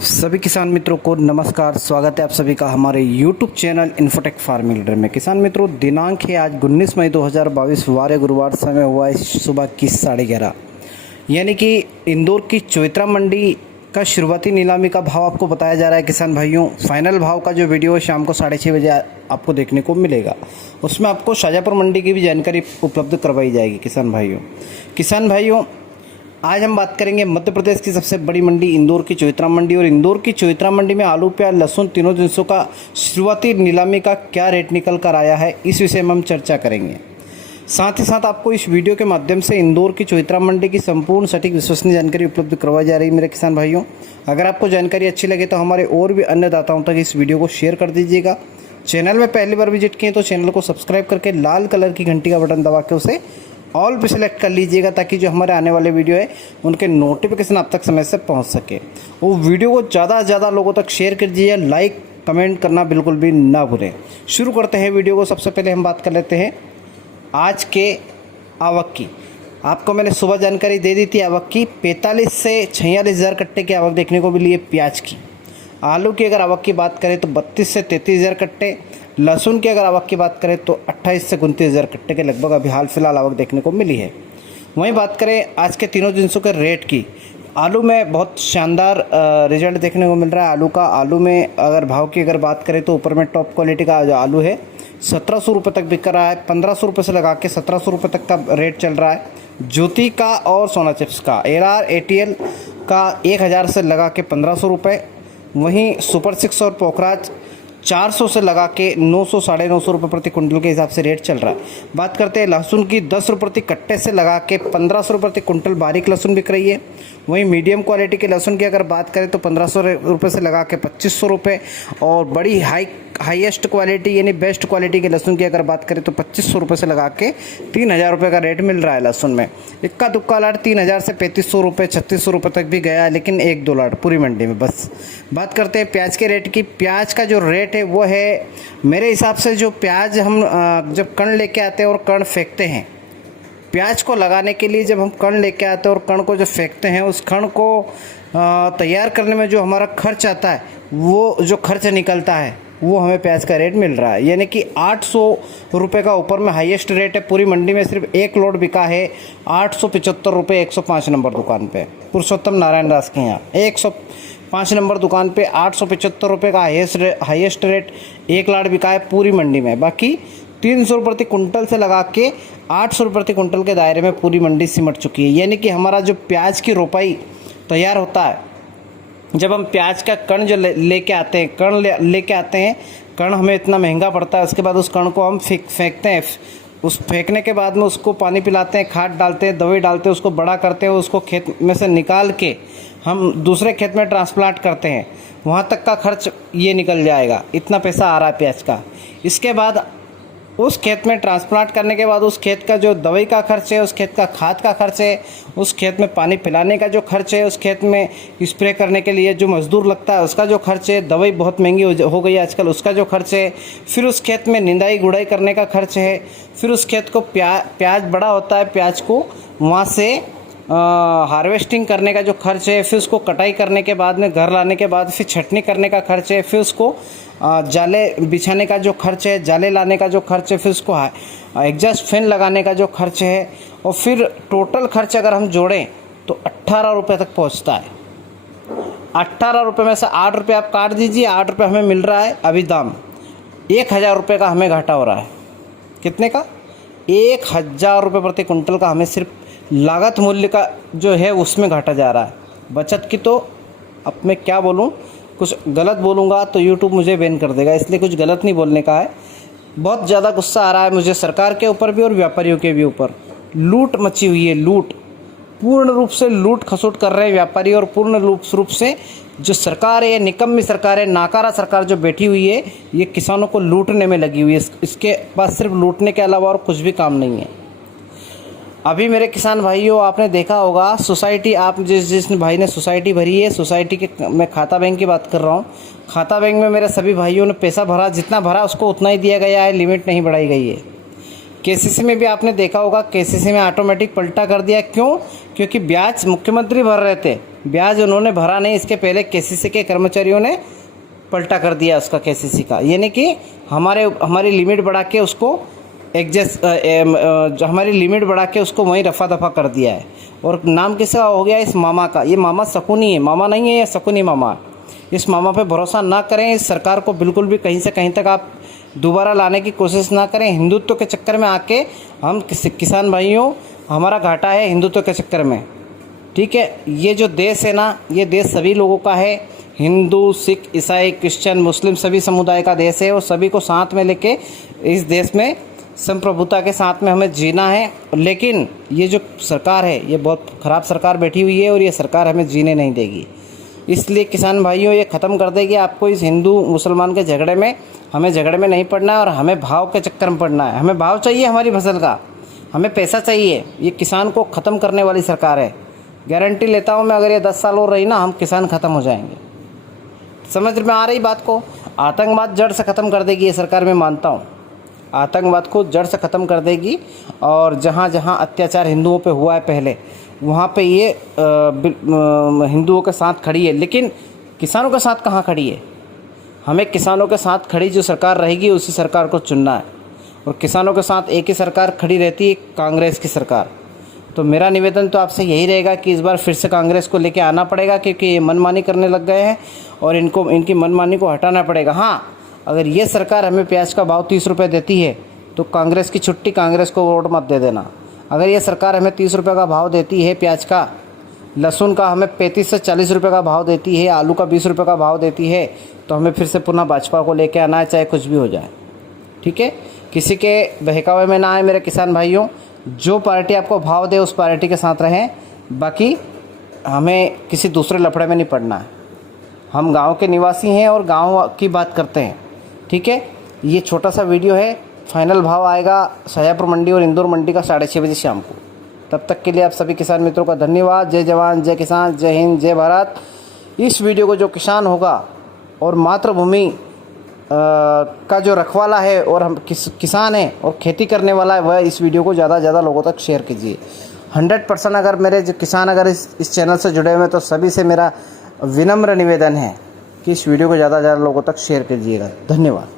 सभी किसान मित्रों को नमस्कार। स्वागत है आप सभी का हमारे YouTube channel infotech farming leader में। किसान मित्रों, दिनांक है आज 19 मई 2022, वार गुरुवार। समय हुआ है सुबह की 11:30। यानी कि इंदौर की चौइत्रा मंडी का शुरुआती नीलामी का भाव आपको बताया जा रहा है। किसान भाइयों, फाइनल भाव का जो वीडियो है शाम को 6:30 बजे आपको देखने को मिलेगा। उसमें आपको शाजापुर मंडी की भी जानकारी उपलब्ध करवाई जाएगी। किसान भाइयों, आज हम बात करेंगे मध्य प्रदेश की सबसे बड़ी मंडी इंदौर की चौइत्रा मंडी। और इंदौर की चौइत्रा मंडी में आलू, प्याज, लहसुन तीनों जिनसों का शुरुआती नीलामी का क्या रेट निकल कर आया है, इस विषय में हम चर्चा करेंगे। साथ ही साथ आपको इस वीडियो के माध्यम से इंदौर की चौइत्रा मंडी की संपूर्ण सटीक विश्वसनीय जानकारी उपलब्ध करवाई जा रही है। मेरे किसान भाइयों, अगर आपको जानकारी अच्छी लगे तो हमारे और भी अन्य दाताओं तक इस वीडियो को शेयर कर दीजिएगा। चैनल में पहली बार विजिट किए तो चैनल को सब्सक्राइब करके लाल कलर की घंटी का बटन दबा के उसे ऑल पे सेलेक्ट कर लीजिएगा, ताकि जो हमारे आने वाले वीडियो है उनके नोटिफिकेशन आप तक समय से पहुंच सके। वो वीडियो को ज़्यादा से ज़्यादा लोगों तक शेयर कर दीजिए, लाइक कमेंट करना बिल्कुल भी ना भूलें। शुरू करते हैं वीडियो को। सबसे पहले हम बात कर लेते हैं आज के आवक की। आपको मैंने सुबह जानकारी दे दी थी आवक की। 45 से 46 हज़ार कट्टे की आवक देखने को मिली है प्याज की। आलू की अगर आवक की बात करें तो 32 से 33 हज़ार कट्टे। लहसुन की अगर आवक की बात करें तो 28 से 29 हज़ार कट्टे के लगभग अभी हाल फिलहाल आवक देखने को मिली है। वहीं बात करें आज के तीनों जिनसों के रेट की, आलू में बहुत शानदार रिजल्ट देखने को मिल रहा है। आलू में अगर भाव की अगर बात करें तो ऊपर में टॉप क्वालिटी का जो आलू है 1700 रुपये तक बिक रहा है। 1500 रुपये से लगा के 1700 रुपये तक का रेट चल रहा है। ज्योति का और सोना चिप्स का AR ATL का 1000 से लगा के 1500 रुपये। वहीं सुपर 6 और पोखराज 400 से लगा के 900 साढ़े 900 रुपये प्रति कुंटल के हिसाब से रेट चल रहा है। बात करते हैं लहसुन की, 10 रुपये प्रति कट्टे से लगा के 1500 रुपये प्रति कुंटल बारीक लहसुन बिक रही है। वहीं मीडियम क्वालिटी के लहसुन की अगर बात करें तो 1500 रुपये से लगा के 2500 रुपये। और बड़ी हाईएस्ट क्वालिटी यानी बेस्ट क्वालिटी के लहसुन की अगर बात करें तो 2500 रुपये से लगा के 3000 रुपये का रेट मिल रहा है लहसुन में। इक्का दुक्का लाट 3000 से 3500 रुपये 3600 रुपये तक भी गया है, लेकिन 1-2 लाट पूरी मंडी में बस। बात करते हैं प्याज के रेट की। प्याज का जो रेट है वो है, मेरे हिसाब से जो प्याज हम जब कण लेके आते हैं और कण फेंकते हैं, प्याज को लगाने के लिए जब हम कण लेके आते हैं और कण को जब फेंकते हैं, उस कण को तैयार करने में जो हमारा खर्च आता है, वो जो खर्च निकलता है वो हमें प्याज का रेट मिल रहा है। यानी कि 800 रुपये का ऊपर में हाईएस्ट रेट है। पूरी मंडी में सिर्फ एक लोड बिका है 875 रुपये 105 नंबर दुकान पे, पुरुषोत्तम नारायण दास के यहाँ 105 नंबर दुकान पे 875 रुपये का हाईएस्ट रेट एक लाट बिका है पूरी मंडी में। बाकी 300 रुपये प्रति कुंटल से लगा के 800 रुपये प्रति कुंटल के दायरे में पूरी मंडी सिमट चुकी है। यानी कि हमारा जो प्याज की रोपाई तैयार होता है, जब हम प्याज का कण जो लेके आते हैं, कण हमें इतना महंगा पड़ता है। उसके बाद उस कण को हम फेंकते हैं। उस फेंकने के बाद में उसको पानी पिलाते हैं, खाद डालते हैं, दवाई डालते हैं, उसको बड़ा करते हैं, उसको खेत में से निकाल के हम दूसरे खेत में ट्रांसप्लांट करते हैं। वहाँ तक का खर्च ये निकल जाएगा, इतना पैसा आ रहा है प्याज का। इसके बाद उस खेत में ट्रांसप्लांट करने के बाद उस खेत का जो दवाई का खर्च है, उस खेत का खाद का खर्च है, उस खेत में पानी पिलाने का जो खर्च है, उस खेत में स्प्रे करने के लिए जो मजदूर लगता है उसका जो खर्च है, दवाई बहुत महंगी हो गई आजकल, उसका जो खर्च है, फिर उस खेत में निंदाई गुड़ाई करने का खर्च है, फिर उस खेत को प्याज बड़ा होता है, प्याज को वहाँ से हार्वेस्टिंग करने का जो खर्च है, फिर उसको कटाई करने के बाद में घर लाने के बाद फिर छटनी करने का खर्च है, फिर उसको जाले बिछाने का जो खर्च है, जाले लाने का जो खर्च है, फिर उसको एग्जॉस्ट फैन लगाने का जो खर्च है, और फिर टोटल खर्च अगर हम जोड़ें तो 18 रुपये तक पहुंचता है। 18 रुपये में से 8 रुपये आप काट दीजिए, 8 रुपये हमें मिल रहा है अभी दाम। 1000 रुपये का हमें घाटा हो रहा है। कितने का? 1000 रुपये प्रति कुंटल का हमें सिर्फ लागत मूल्य का जो है उसमें घाटा जा रहा है। बचत की तो अब मैं क्या बोलूँ, कुछ गलत बोलूँगा तो YouTube मुझे बैन कर देगा, इसलिए कुछ गलत नहीं बोलने का है। बहुत ज़्यादा गुस्सा आ रहा है मुझे सरकार के ऊपर भी और व्यापारियों के भी ऊपर। लूट मची हुई है, लूट, पूर्ण रूप से लूट खसोट कर रहे हैं व्यापारी, और पूर्ण रूप से जो सरकार है, निकम्मी सरकार है, नाकारा सरकार जो बैठी हुई है, ये किसानों को लूटने में लगी हुई है। इसके पास सिर्फ लूटने के अलावा और कुछ भी काम नहीं है। अभी मेरे किसान भाइयों, आपने देखा होगा सोसाइटी, आप जिस भाई ने सोसाइटी भरी है, सोसाइटी के, मैं खाता बैंक की बात कर रहा हूँ, खाता बैंक में मेरे सभी भाइयों ने पैसा भरा, जितना भरा उसको उतना ही दिया गया है, लिमिट नहीं बढ़ाई गई है। केसीसी में भी आपने देखा होगा, केसीसी में ऑटोमेटिक पलटा कर दिया। क्यों? क्योंकि ब्याज मुख्यमंत्री भर रहे थे, ब्याज उन्होंने भरा नहीं, इसके पहले केसीसी के कर्मचारियों ने पलटा कर दिया उसका केसीसी का, यानी कि हमारी लिमिट बढ़ा के उसको हमारी लिमिट बढ़ा के उसको वहीं रफा दफा कर दिया है। और नाम किसका हो गया इस मामा का? ये मामा शकुनी है, मामा नहीं है, ये शकुनी मामा। इस मामा पे भरोसा ना करें, इस सरकार को बिल्कुल भी कहीं से कहीं तक आप दोबारा लाने की कोशिश ना करें। हिंदुत्व के चक्कर में आके हम किसान भाइयों, हमारा घाटा है हिंदुत्व के चक्कर में, ठीक है। ये जो देश है ना, ये देश सभी लोगों का है, हिंदू, सिख, ईसाई, क्रिश्चियन, मुस्लिम सभी समुदाय का देश है। और सभी को साथ में लेके इस देश में संप्रभुता के साथ में हमें जीना है। लेकिन ये जो सरकार है, ये बहुत ख़राब सरकार बैठी हुई है और ये सरकार हमें जीने नहीं देगी। इसलिए किसान भाइयों, ये ख़त्म कर देगी आपको इस हिंदू मुसलमान के झगड़े में। हमें झगड़े में नहीं पड़ना है और हमें भाव के चक्कर में पड़ना है। हमें भाव चाहिए हमारी फसल का, हमें पैसा चाहिए। ये किसान को ख़त्म करने वाली सरकार है, गारंटी लेता हूँ मैं। अगर ये 10 साल और रही ना, हम किसान ख़त्म हो जाएंगे। समझ में आ रही बात को? आतंकवाद जड़ से ख़त्म कर देगी ये सरकार, मैं मानता हूँ। आतंकवाद को जड़ से ख़त्म कर देगी। और जहाँ जहाँ अत्याचार हिंदुओं पे हुआ है पहले, वहाँ पे ये हिंदुओं के साथ खड़ी है। लेकिन किसानों के साथ कहाँ खड़ी है? हमें किसानों के साथ खड़ी जो सरकार रहेगी, उसी सरकार को चुनना है। और किसानों के साथ एक ही सरकार खड़ी रहती है, कांग्रेस की सरकार। तो मेरा निवेदन तो आपसे यही रहेगा कि इस बार फिर से कांग्रेस को लेके आना पड़ेगा, क्योंकि ये मनमानी करने लग गए हैं और इनकी मनमानी को हटाना पड़ेगा। हाँ, अगर ये सरकार हमें प्याज का भाव 30 रुपये देती है तो कांग्रेस की छुट्टी, कांग्रेस को वोट मत दे देना। अगर ये सरकार हमें 30 रुपये का भाव देती है प्याज का, लहसुन का हमें 35 से 40 रुपये का भाव देती है, आलू का 20 रुपये का भाव देती है, तो हमें फिर से पुनः भाजपा को लेके आना है, चाहे कुछ भी हो जाए, ठीक है। किसी के बहकावे में ना आए मेरे किसान भाइयों। जो पार्टी आपको भाव दे उस पार्टी के साथ रहें, बाकी हमें किसी दूसरे लफड़े में नहीं पड़ना है। हम गांव के निवासी हैं और गांव की बात करते हैं, ठीक है। ये छोटा सा वीडियो है, फाइनल भाव आएगा शाजापुर मंडी और इंदौर मंडी का 6:30 बजे शाम को। तब तक के लिए आप सभी किसान मित्रों का धन्यवाद। जय जवान, जय किसान, जय हिंद, जय भारत। इस वीडियो को जो किसान होगा और मातृभूमि का जो रखवाला है और हम किसान है और खेती करने वाला है, वह इस वीडियो को ज़्यादा से ज़्यादा लोगों तक शेयर कीजिए। 100% अगर मेरे जो किसान अगर इस चैनल से जुड़े हुए हैं, तो सभी से मेरा विनम्र निवेदन है कि इस वीडियो को ज़्यादा से ज़्यादा लोगों तक शेयर कीजिएगा। धन्यवाद।